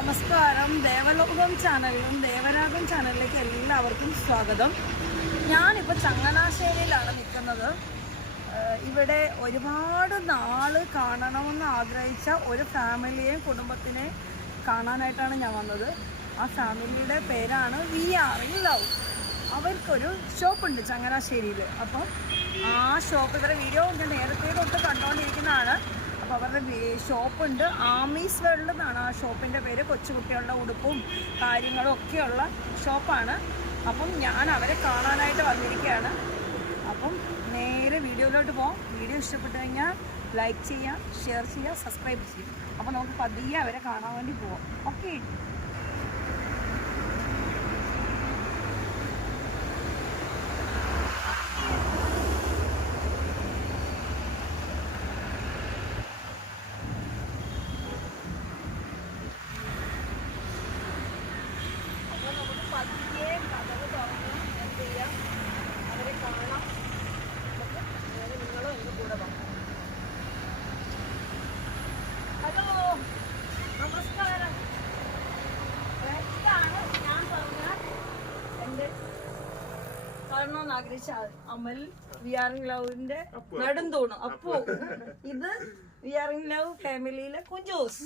നമസ്കാരം. ദേവലോകം ചാനലിലും ദേവരാഗം ചാനലിലേക്ക് എല്ലാവർക്കും സ്വാഗതം. ഞാനിപ്പോൾ ചങ്ങനാശ്ശേരിയിലാണ് നിൽക്കുന്നത്. ഇവിടെ ഒരുപാട് നാള് കാണണമെന്ന് ആഗ്രഹിച്ച ഒരു ഫാമിലിയെയും കുടുംബത്തിനെ കാണാനായിട്ടാണ് ഞാൻ വന്നത്. ആ ഫാമിലിയുടെ പേരാണ് VR ലവ്. അവർക്കൊരു ഷോപ്പുണ്ട് ചങ്ങനാശ്ശേരിയിൽ. അപ്പം ആ ഷോപ്പ് ഇവരുടെ വീഡിയോ ഞാൻ നേരത്തെ തൊട്ട് കണ്ടുകൊണ്ടിരിക്കുന്നതാണ്. അപ്പോൾ അവരുടെ ഷോപ്പുണ്ട്. ആമീസ് വേൾഡ് എന്നാണ് ആ ഷോപ്പിൻ്റെ പേര്. കൊച്ചുകുട്ടികളുടെ ഉടുപ്പും കാര്യങ്ങളും ഒക്കെയുള്ള ഷോപ്പാണ്. അപ്പം ഞാൻ അവരെ കാണാനായിട്ട് വന്നിരിക്കുകയാണ്. അപ്പം നേരെ വീഡിയോയിലോട്ട് പോകാം. വീഡിയോ ഇഷ്ടപ്പെട്ടു കഴിഞ്ഞാൽ ലൈക്ക് ചെയ്യുക, ഷെയർ ചെയ്യുക, സബ്സ്ക്രൈബ് ചെയ്യുക. അപ്പോൾ നമുക്ക് പതിയെ അവരെ കാണാൻ വേണ്ടി പോവാം. ഓക്കെ. പതിയെ കഥകൾ തുറന്ന് എന്ത് ചെയ്യാം, അവരെ കാണാം. നമുക്ക് നിങ്ങളും എൻ്റെ കൂടെ പോകാം. ഹലോ, നമസ്കാരം. ഇതാണ് ഞാൻ പറഞ്ഞ എൻ്റെ കാണണമെന്ന് ആഗ്രഹിച്ച അമൽ VR ലവിന്റെ നെടുന്തൂണ്. അപ്പോ ഇത് VR ലവ് ഫാമിലിയിലെ കുഞ്ചോസ്.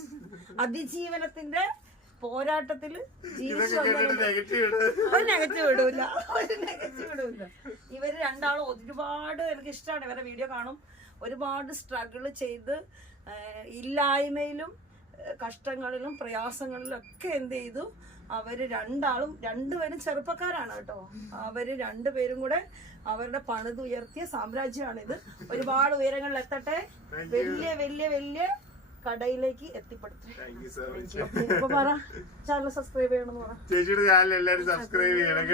അതിജീവനത്തിന്റെ പോരാട്ടത്തില് ജീവിച്ചു നെഗറ്റീവ് ഇടൂല. ഇവര് രണ്ടാളും ഒരുപാട് എനിക്ക് ഇഷ്ടമാണ്. ഇവരുടെ വീഡിയോ കാണും. ഒരുപാട് സ്ട്രഗിൾ ചെയ്ത് ഇല്ലായ്മയിലും കഷ്ടങ്ങളിലും പ്രയാസങ്ങളിലും ഒക്കെ എന്ത് ചെയ്തു. അവര് രണ്ടുപേരും ചെറുപ്പക്കാരാണ് കേട്ടോ. അവര് രണ്ടുപേരും കൂടെ അവരുടെ പണിതുയർത്തിയ സാമ്രാജ്യമാണിത്. ഒരുപാട് ഉയരങ്ങളിൽ എത്തട്ടെ. വലിയ വലിയ വലിയ കടയിലേക്ക് എത്തിപ്പെടുത്തും. ഇപ്പൊ പറ, ചാനൽ സബ്സ്ക്രൈബ് ചെയ്യണമെന്ന് പറ. ചേച്ചിയുടെ ചാനൽ എല്ലാരും സബ്സ്ക്രൈബ് ചെയ്യണം.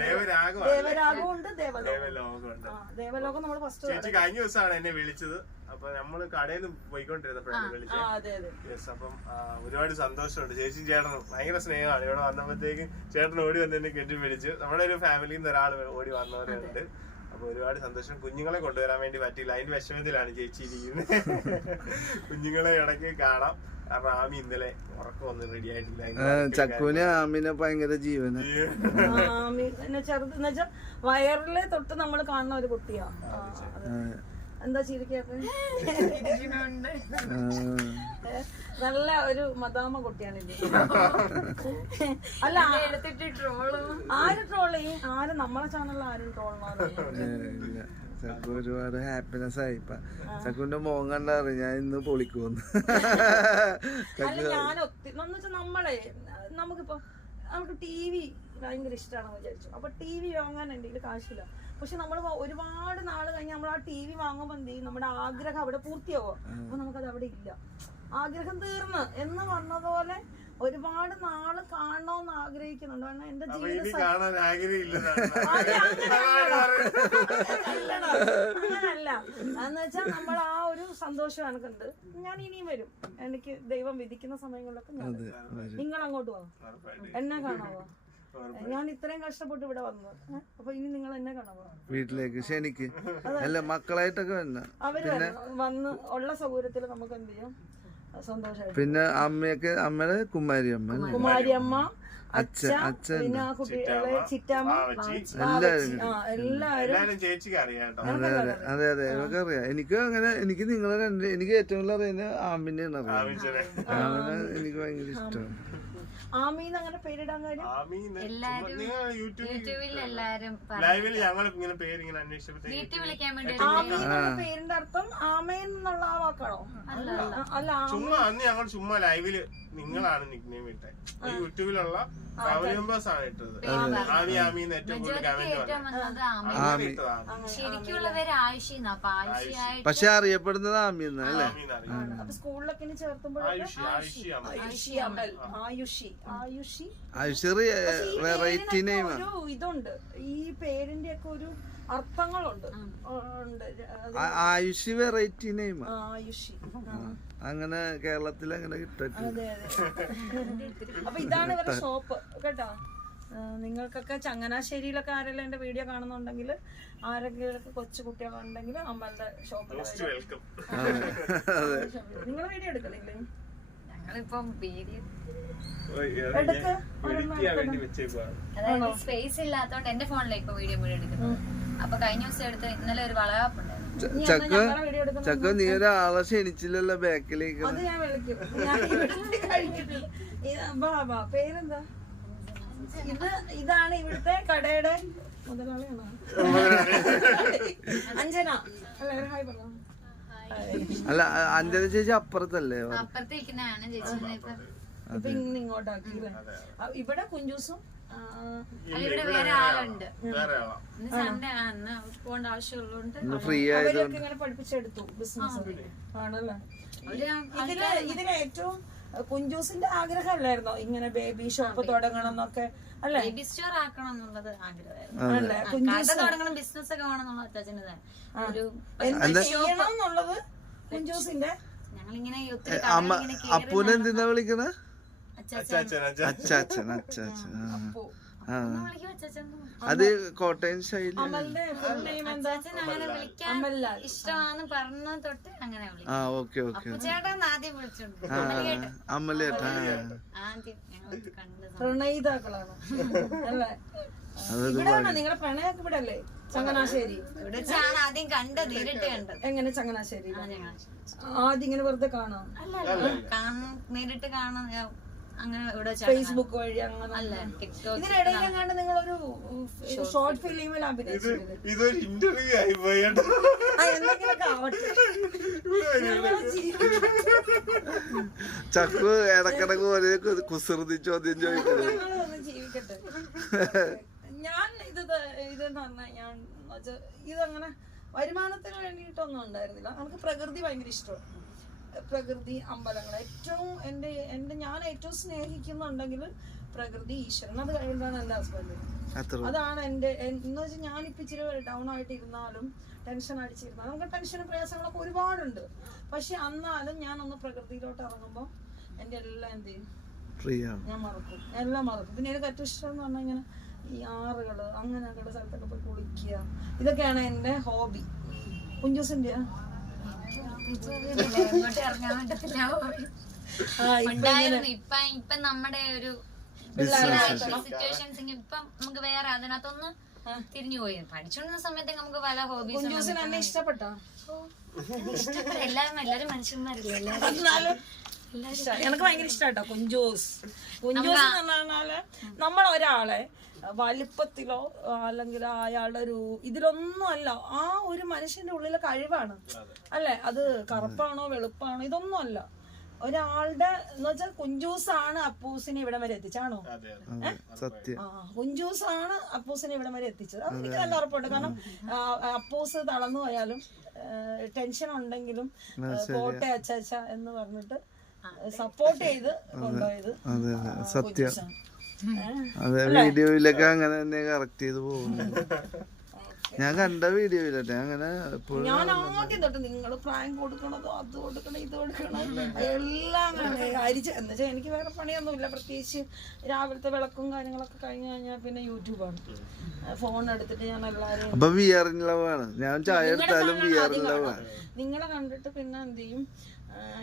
ദേവരാഗമുണ്ട്, ദേവലോകം നമ്മൾ ഫസ്റ്റ്. ചേച്ചി കഴിഞ്ഞ ദിവസമാണ് എന്നെ വിളിച്ചത്. അപ്പൊ നമ്മള് കടയിൽ നിന്ന് പോയിക്കൊണ്ടിരുന്നപ്പോഴാണ് വിളിച്ചത്. യെസ്. അപ്പം ഒരുപാട് സന്തോഷമുണ്ട്. ചേച്ചിയും ചേട്ടനും ഭയങ്കര സ്നേഹമാണ്. ഇവിടെ വന്നപ്പോഴത്തേക്കും ചേട്ടൻ ഓടി വന്ന് എന്നെ കെട്ടി വിളിച്ചു. നമ്മുടെ ഒരു ഫാമിലിയിൽ നിന്ന് ഒരാൾ ഓടി വന്നവരുണ്ട്. അപ്പൊ ഒരുപാട് സന്തോഷം. കുഞ്ഞുങ്ങളെ കൊണ്ടുവരാൻ വേണ്ടി പറ്റിയില്ല. അതിന്റെ വിഷമത്തിലാണ് ചേച്ചി ഇരിക്കുന്നത്. കുഞ്ഞുങ്ങളെ ഇടയ്ക്ക് കാണാം. കാരണം ആമി ഇന്നലെ ഉറക്കം ഒന്നും റെഡി ആയിട്ടില്ല. ചക്കുവിന് ആമിനെ ഭയങ്കര ജീവന. ചെറുതെന്ന് വെച്ചാൽ വയറിലെ തൊട്ട് നമ്മൾ കാണുന്ന ഒരു കുട്ടിയാ. എന്താ ചിരിക്കാത്ത? നല്ല ഒരു മദാമ കുട്ടിയാണ് ഇത്. അല്ല, ആര് ട്രോൾ ചെയ്യും? ആരും നമ്മളെ ചാനലിൽ ആരും ട്രോളണോ? ചക്കു ഒരുപാട് ഹാപ്പിനെസ് ആയി. ചക്കുവിന്റെ മോൻ കണ്ടറിയ ഞാൻ ഇന്ന് പൊളിക്കുമെന്ന്. അല്ല, ഞാൻ ഒത്തിരി എന്ന് വെച്ചാൽ നമുക്ക് TV ഭയങ്കര ഇഷ്ടമാണെന്ന് വിചാരിച്ചു. അപ്പൊ TV വാങ്ങാൻ എൻ്റെ കയ്യിൽ കാശില്ല. പക്ഷെ നമ്മൾ ഒരുപാട് നാള് കഴിഞ്ഞ് നമ്മൾ ആ TV വാങ്ങുമ്പോൾ എന്ത് ചെയ്യും, നമ്മുടെ ആഗ്രഹം അവിടെ പൂർത്തിയാവും. അപ്പൊ നമുക്കത് അവിടെ ഇല്ല. ആഗ്രഹം തീർന്ന് എന്ന് പറഞ്ഞതുപോലെ ഒരുപാട് നാള് കാണണമെന്ന് ആഗ്രഹിക്കുന്നുണ്ട്. കാരണം എന്റെ ജീവിതം അങ്ങനല്ല. എന്ന് വെച്ചാൽ നമ്മൾ ആ ഒരു സന്തോഷം എനിക്കുണ്ട്. ഞാൻ ഇനിയും വരും. എനിക്ക് ദൈവം വിധിക്കുന്ന സമയങ്ങളിലൊക്കെ ഞാൻ നിങ്ങൾ അങ്ങോട്ട് പോവാം, എന്നെ കാണാവോ? ഞാൻ ഇത്രയും കഷ്ടപ്പെട്ട് ഇവിടെ വന്നത്. അപ്പൊ ഇനി നിങ്ങൾ എന്നെ കാണാമോ? വീട്ടിലേക്ക് ക്ഷണിക്ക്. അല്ല, മക്കളായിട്ടൊക്കെ അവര് വന്ന് ഉള്ള സൗകര്യത്തിൽ നമുക്ക് എന്ത് ചെയ്യാം, സന്തോഷമായിട്ട്. പിന്നെ അമ്മയുടെ കുമാരിയമ്മ, അച്ഛൻ, പിന്നെ ആ കുട്ടികളെ ചിറ്റാമ്മ, എല്ലാരും ചേച്ചിക്ക് അറിയാം. അതെ ഇവർക്ക് അറിയാം. എനിക്ക് അങ്ങനെ എനിക്ക് നിങ്ങളെ എനിക്ക് ഏറ്റവും കൂടുതൽ അറിയുന്നത് ആമിനെയാണ് അറിയാം. എനിക്ക് ഭയങ്കര ഇഷ്ടമാണ്. ആമീന്ന് അങ്ങനെ പേരിടാൻ കാര്യം പേരിന്റെ അർത്ഥം ആമേൻ എന്നുള്ള ആ വാക്കാണോ? അല്ല, ഞങ്ങൾ ചുമ്മാ ലൈവില് നിങ്ങളാണ് നിക്നെയിം ഇട്ടത്. യൂട്യൂബിലുള്ള ഫാമിലി മെമ്പേഴ്സ് ആണ് ഇട്ടത്. ആമി ആമിന്ന് ഏറ്റവും കൂടുതൽ പക്ഷെ അറിയപ്പെടുന്നത് ആമിന്ന് അല്ലേ? സ്കൂളിലൊക്കെ ചേർത്തുമ്പോൾ ആയുഷി വെറൈറ്റി നെയിം. ഇതുണ്ട്, ഈ പേരിന്റെ ഒക്കെ ഒരു അർത്ഥങ്ങളുണ്ട്. Ayushi variety name. ആയുഷി അങ്ങനെ കേരളത്തിൽ അങ്ങനെ കിട്ടും. അപ്പൊ ഇതാണ് ഇവരുടെ ഷോപ്പ് കേട്ടോ. നിങ്ങൾക്കൊക്കെ ചങ്ങനാശ്ശേരിയിലൊക്കെ ആരെല്ലാം എന്റെ വീഡിയോ കാണുന്നുണ്ടെങ്കിൽ, ആരെങ്കിലും കൊച്ചു കുട്ടികളുണ്ടെങ്കിൽ അമ്മയുടെ ഷോപ്പിൽ. നിങ്ങളെ വീഡിയോ എടുക്കുന്നില്ലേ? ഞങ്ങളിപ്പം വീഡിയോ വെച്ചേക്കുവാണ്. സ്പേസ് ഇല്ലാത്തോണ്ട് എന്റെ ഫോണിലേക്ക് ഇപ്പൊ വീഡിയോ മുഴുവൻ എടുക്കുന്നത്. അപ്പൊ കഴിഞ്ഞ ദിവസം എടുത്ത് ഇന്നലെ ഒരു വളകാപ്പുണ്ടായിരുന്നു. ചക്ക നീ ഒരാളെ ക്ഷണിച്ചില്ലല്ലോ ബാക്കിലേക്ക്. അത് ഞാൻ വിളിക്കും. പേരെന്താ? ഇതാണ് ഇവിടുത്തെ കടയുടെ മുതലാളിയാണോ? അഞ്ജന. അല്ല അഞ്ജന ചേച്ചി അപ്പുറത്തല്ലേ? അപ്പുറത്തേക്കാണ് ചേച്ചി. ഇപ്പൊ ഇങ്ങോട്ടാക്കിയില്ലേ? ഇവിടെ കുഞ്ചൂസും ഇവിടെ വേറെ ആളുണ്ട്. സൺഡേ ആണ് പോകേണ്ട ആവശ്യമുള്ളതുകൊണ്ട് ഫ്രീ ആയതുകൊണ്ട് ഇങ്ങനെ പഠിപ്പിച്ചെടുത്തു ബിസിനസ് ആണല്ലേ. ഇതിന് ഏറ്റവും കുഞ്ചൂസിന്റെ ആഗ്രഹമല്ലായിരുന്നോ ഇങ്ങനെ ബേബി ഷോപ്പ് തുടങ്ങണം എന്നൊക്കെ? അല്ലെ, ബേബി സ്റ്റോർ ആക്കണം എന്നുള്ളത് ആഗ്രഹമായിരുന്നു. കട തുടങ്ങണം, ബിസിനസ് ഒക്കെ വേണം എന്നുള്ള അച്ചാച്ചന് ചെയ്യണം എന്നുള്ളത് കുഞ്ചൂസിന്റെ. ഞങ്ങളിങ്ങനെ അപ്പൂനെ എന്തിനാ വിളിക്കണ? അച്ചാച്ചൻ അച്ചാച്ചൻ അത് കോട്ടയം ശൈലി. അമലിന്റെ ഫുൾ നെയിം എന്താ? അങ്ങനെ വിളിക്കാൻ ഇഷ്ടമാണെന്ന് പറഞ്ഞ തൊട്ട് അങ്ങനെ വിളിക്കും. Okay okay. ചേട്ടൻ ആദ്യം വിളിച്ചോണ്ട് അമലേട്ടാ ആദ്യം ഞങ്ങൾ കണ്ടത് പ്രണയിതാക്കളാണ് അല്ലേ? ഇവിടെയാണോ നിങ്ങളുടെ പ്രണയൊക്കെ? ഇവിടെ അല്ലേ? ചങ്ങനാശ്ശേരി. ഇവിടെ ആദ്യം കണ്ടത്, നേരിട്ട് കണ്ടത്. എങ്ങനെ ചങ്ങനാശ്ശേരി? ആദ്യം ഇങ്ങനെ വെറുതെ കാണാം? നേരിട്ട് കാണാൻ അങ്ങനെ ഇവിടെ ഫേസ്ബുക്ക് വഴി അങ്ങനെ അല്ല. ഇതിനിടയിൽ കണ്ട് നിങ്ങളൊരു ഷോർട്ട് ഫിലിമിൽ അഭിനയിച്ചിരുന്നു. ഇതൊരു ഇന്റർവ്യൂ ആയി പോയി. എന്തെങ്കിലുമൊക്കെ ആവട്ടെ. ചക്കു ഇടക്കിടക്ക് ഒരേ കുസൃതി ചോദ്യം ചോദിക്കുന്നത്. ഞങ്ങളൊന്ന് ജീവിക്കട്ടെ. ഞാൻ ഇതെന്ന് പറഞ്ഞാൽ ഞാൻ ഇതങ്ങനെ വരുമാനത്തിന് വേണ്ടിയിട്ടൊന്നും ഉണ്ടായിരുന്നില്ല. നമുക്ക് പ്രകൃതി ഭയങ്കര ഇഷ്ടമാണ്. പ്രകൃതി, അമ്പലങ്ങൾ ഏറ്റവും ഞാൻ ഏറ്റവും സ്നേഹിക്കുന്നുണ്ടെങ്കിൽ പ്രകൃതി, ഈശ്വരൻ. അത് കഴിയുന്നതാണ് എൻ്റെ ഹസ്ബൻഡ്. അതാണ് എൻ്റെ എന്ന് വെച്ചാൽ ഞാനിപ്പോൾ ഇച്ചിരി ഡൗൺ ആയിട്ട് ഇരുന്നാലും ടെൻഷൻ അടിച്ചിരുന്നാലും നമുക്ക് ടെൻഷനും പ്രയാസങ്ങളൊക്കെ ഒരുപാടുണ്ട്. പക്ഷെ എന്നാലും ഞാനൊന്ന് പ്രകൃതിയിലോട്ട് ഇറങ്ങുമ്പോൾ എൻ്റെ എല്ലാം എന്ത് ചെയ്യും? ഞാൻ മറക്കും, എല്ലാം മറക്കും. പിന്നെ എനിക്ക് ഏറ്റവും ഇഷ്ടം എന്ന് പറഞ്ഞാൽ ഇങ്ങനെ ഈ ആറുകള് അങ്ങനെയൊക്കെയുള്ള സ്ഥലത്തൊക്കെ പോയി കുളിക്കുക, ഇതൊക്കെയാണ് എൻ്റെ ഹോബി. കുഞ്ചൂസിൻ്റെ ഇപ്പൊ നമ്മുടെ ഒരു സിറ്റുവേഷൻസ് ഇപ്പം നമുക്ക് വേറെ അതിനകത്തൊന്ന് തിരിഞ്ഞു പോയി. പഠിച്ചോണ്ടിരുന്ന സമയത്ത് നമുക്ക് പല ഹോബീസ് ഇഷ്ടപ്പെട്ടോ? എല്ലാരും മനുഷ്യന്മാരില്ലേ, എനിക്ക് ഭയങ്കര ഇഷ്ടാട്ടോ കുഞ്ചൂസ്. കുഞ്ചൂസ് എന്ന് പറഞ്ഞാല് നമ്മൾ ഒരാളെ വലിപ്പത്തിലോ അല്ലെങ്കിൽ അയാളുടെ ഒരു ഇതിലൊന്നും അല്ല, ആ ഒരു മനുഷ്യന്റെ ഉള്ളിലെ കഴിവാണ് അല്ലെ. അത് കറുപ്പാണോ വെളുപ്പാണോ ഇതൊന്നും അല്ല. ഒരാളുടെ എന്ന് വെച്ചാൽ കുഞ്ചൂസാണ് അപ്പൂസിനെ ഇവിടം വരെ എത്തിച്ചാണോ? കുഞ്ചൂസാണ് അപ്പൂസിനെ ഇവിടം വരെ എത്തിച്ചത്. അത് എനിക്ക് നല്ല ഉറപ്പുണ്ട്. കാരണം അപ്പൂസ് തളർന്നു പോയാലും ടെൻഷൻ ഉണ്ടെങ്കിലും പോട്ടെ അച്ചാച്ച എന്ന് പറഞ്ഞിട്ട് സപ്പോർട്ട് ചെയ്ത് കൊണ്ടുപോയത് സത്യം. അതെ, വീഡിയോയിലൊക്കെ അങ്ങനെ തന്നെ കറക്റ്റ് ചെയ്ത് പോകുന്നു. ഞാൻ കണ്ട വീഡിയോയിലട്ടെ അങ്ങനെ. ഞാൻ ആദ്യം തൊട്ട് നിങ്ങൾ പ്രായം കൊടുക്കണതോ അത് കൊടുക്കണം ഇത് കൊടുക്കണം എല്ലാം അങ്ങനെ അരിച്ച് എന്ന് വെച്ചാൽ എനിക്ക് വേറെ പണിയൊന്നുമില്ല. പ്രത്യേകിച്ച് രാവിലത്തെ വിളക്കും കാര്യങ്ങളൊക്കെ കഴിഞ്ഞ് കഴിഞ്ഞാൽ പിന്നെ യൂട്യൂബാണ്. ഫോൺ എടുത്തിട്ട് ഞാൻ എല്ലാവരെയും നിങ്ങളെ കണ്ടിട്ട് പിന്നെ എന്ത് ചെയ്യും,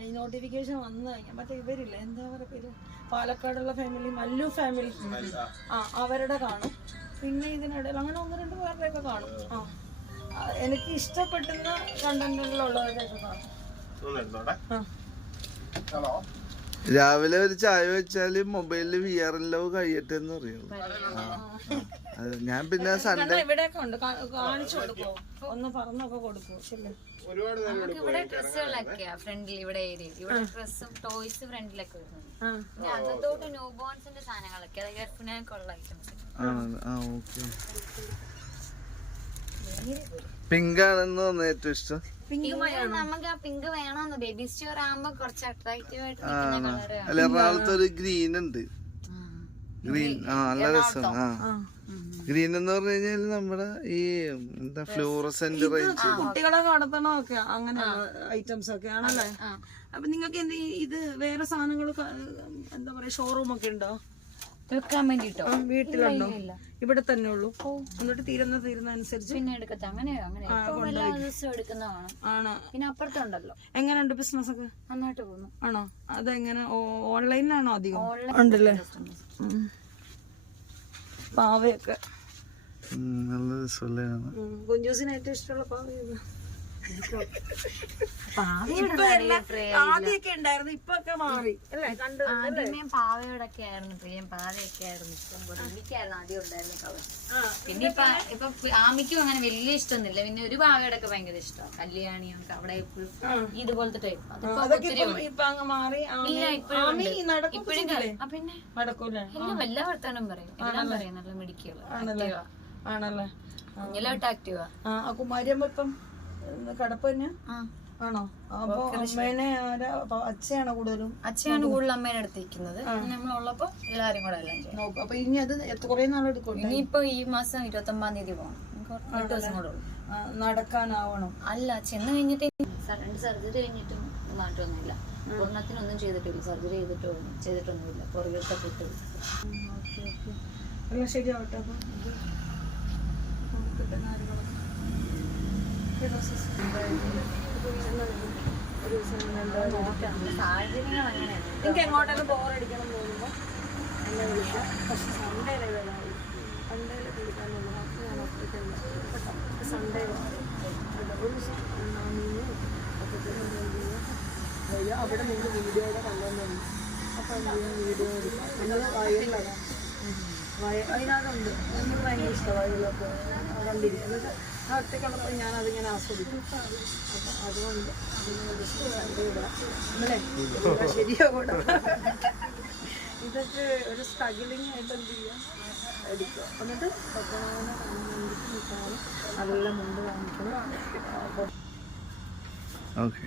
ഈ നോട്ടിഫിക്കേഷൻ വന്നു കഴിഞ്ഞാൽ മറ്റേ ഇവരില്ല, എന്താ പറയുക പേര്, പാലക്കാടുള്ള ഫാമിലി, മല്ലു ഫാമിലി, അവരുടെ കാണും. പിന്നെ ഇതിനിടയിൽ അങ്ങനെ 1-2 പേരുടെയൊക്കെ കാണും. എനിക്ക് ഇഷ്ടപ്പെടുന്ന കണ്ടന്റുകളുള്ളവരുടെയൊക്കെ കാണും. രാവിലെ ഒരു ചായ വെച്ചാല് മൊബൈലില് VR ലവ് കഴിയട്ടെ എന്ന് പറയും. ഞാൻ പിന്നെ സൺഡേ ഇവിടെയൊക്കെ ഉണ്ട്, കാണിച്ചു കൊടുക്കോ, ഒന്ന് പറഞ്ഞൊക്കെ കൊടുക്കോ? ശരി, ഇവിടെ ഡ്രസ്സുകളൊക്കെയാ ഫ്രണ്ടിൽ, ഇവിടെ ഏരിയയിൽ ഇവിടെ ഡ്രസ്സും ടോയ്സ് ഫ്രണ്ടിലൊക്കെ വരുന്നത്. അകത്തോട്ട് ന്യൂ ബോൺസിന്റെ സാധനങ്ങളൊക്കെ, അതായത് ഗർഭിണിയൊക്കെ ഉള്ള ഐറ്റംസ്. പിങ്ക് ആണെന്ന് തോന്നുന്നു ഏറ്റവും ഇഷ്ടം. നമുക്ക് ആ പിങ്ക് വേണമെന്ന്, ബേബി സ്റ്റോർ ആകുമ്പോ കുറച്ച് അട്രാക്റ്റീവ് ആയിട്ട് അല്ല, എറണാകുളത്ത് ഒരു ഗ്രീൻ ഉണ്ട്. ഗ്രീൻ നല്ല രസമാണ്. ഗ്രീൻ എന്ന് പറഞ്ഞു കഴിഞ്ഞാൽ നമ്മുടെ ഈ എന്താ ഫ്ലൂറസെന്റ് റേഞ്ച് കുട്ടികളെ കടത്തണമൊക്കെ അങ്ങനെയുള്ള ഐറ്റംസ് ഒക്കെ ആണല്ലേ. അപ്പൊ നിങ്ങൾക്ക് എന്ത് ഇത് വേറെ സാധനങ്ങൾ എന്താ പറയാ ഷോറൂം ഒക്കെ ഉണ്ടോ? വെക്കാൻ വേണ്ടിട്ടോ? വീട്ടിലുണ്ടോ? ഇല്ല. ഇവിടെ തന്നെ ഉള്ളൂ. എന്നിട്ട് തീരുന്ന അനുസരിച്ച് പിന്നെ എടുക്കത്ത അങ്ങനെ ഇപ്പൊ എല്ലാ ദിവസവും എടുക്കുന്നതാണ്. ആണ്. പിന്നെ അപ്പുറത്തുണ്ടല്ലോ. എങ്ങനെയുണ്ട് ബിസിനസ് ഒക്കെ? നന്നായിട്ട് പോകുന്നു. ആണോ? അതെങ്ങനെ ഓൺലൈനിലാണോ അധികം? ഓൺലൈൻ ഉണ്ടല്ലേ. പാവയൊക്കെ നല്ല രസമല്ലേ കാണാൻ. കുഞ്ചൂസിന് ഏറ്റവും ഇഷ്ടമുള്ള പാവ ആദ്യമൊക്കെ ഉണ്ടായിരുന്നു, ഇപ്പൊ ഒക്കെ മാറി അല്ലേ? കണ്ടു. ആദ്യമേ പാവയോടൊക്കെ ആയിരുന്നു പ്രിയം. പാവയൊക്കെ ആയിരുന്നു ഇഷ്ടം പോലെ. എനിക്കായിരുന്നു ആദ്യം ഉണ്ടായിരുന്നു കവർ. പിന്നെ ഇപ്പൊ ആമിക്കും അങ്ങനെ വലിയ ഇഷ്ടമൊന്നുമില്ല. പിന്നെ ഒരു പാവയോടൊക്കെ ഭയങ്കര ഇഷ്ടമാണ്. കല്യാണിയും അവിടെ ഇതുപോലത്തെ ടൈപ്പ്. ഇപ്പൊ അങ്ങ് മാറി. ഇല്ല ഇപ്പോഴും പിന്നെ നടക്കൂലേ? എല്ലാം എല്ലാ വർത്താനം പറയും. എല്ലാം പറയും. നല്ല മിടിക്കുള്ള ആണല്ലേ. കുഞ്ഞിലോട്ട് ആക്റ്റീവാ. കുമാരിയമ്മ ഇപ്പം കടപ്പ് തന്നെ ആണോ? അപ്പൊ അമ്മേനെ അച്ഛയാണോ കൂടുതലും? അച്ഛയാണ് കൂടുതൽ അമ്മേനെ അടുത്തിരിക്കുന്നത്. നമ്മളുള്ളപ്പോ എല്ലാരും കൂടെ എല്ലാം ചെയ്യും. നോക്കും. അപ്പൊ ഇനി അത് കുറെ നാളെടുക്കും. ഇനിയിപ്പോ ഈ മാസം 29-ാം തീയതി പോകണം. 8 ദിവസം കൂടെ ഉള്ളു. നടക്കാനാവണം. അല്ല ചെന്ന് കഴിഞ്ഞിട്ട് 2 സർജറി കഴിഞ്ഞിട്ടും മാറ്റമൊന്നുമില്ല. പൂർണ്ണത്തിനൊന്നും ചെയ്തിട്ടില്ല. സർജറി ചെയ്തിട്ടൊന്നുമില്ല. പുറകത്തെ പൊട്ട്. എല്ലാം ശരിയാവട്ടെ. അപ്പൊ സാഹചര്യങ്ങൾ അങ്ങനെയാണ്. എനിക്ക് എങ്ങോട്ടൊക്കെ ബോറടിക്കണം തോന്നുമ്പോ എന്നെ വിളിക്കാം. പക്ഷെ സൺഡേയിലെ വരായി. സൺഡേയിലെ വിളിക്കാനുള്ളൂ. അപ്പോൾ ഞാൻ ഒറ്റയ്ക്കല്ല. സൺഡേ ഒരു വരിക. അവിടെ നിന്ന് വീഡിയോയുടെ കണ്ടുവന്നു. അപ്പോൾ വീഡിയോ എടുക്കാം. നമ്മൾ വയലിലാണ്. അതിനകത്തുണ്ട്. എനിക്ക് ഭയങ്കര ഇഷ്ടമാണ് വയലിലൊക്കെ കണ്ടിരിക്കും. എന്നിട്ട് ആ ഒറ്റയ്ക്കുള്ളപ്പോൾ ഞാനതിങ്ങനെ ആസ്വദിക്കും. അപ്പം അതുകൊണ്ട് അല്ലേ ശരിയാകൂടാ. ഇതൊക്കെ ഒരു സ്ട്രഗിളിങ് ആയിട്ട് എന്ത് ചെയ്യാം എടുക്കുക. എന്നിട്ട് പത്മനാഭനെ കാണാൻ നല്ല മുണ്ട് കാണിക്കണം. ഓക്കെ.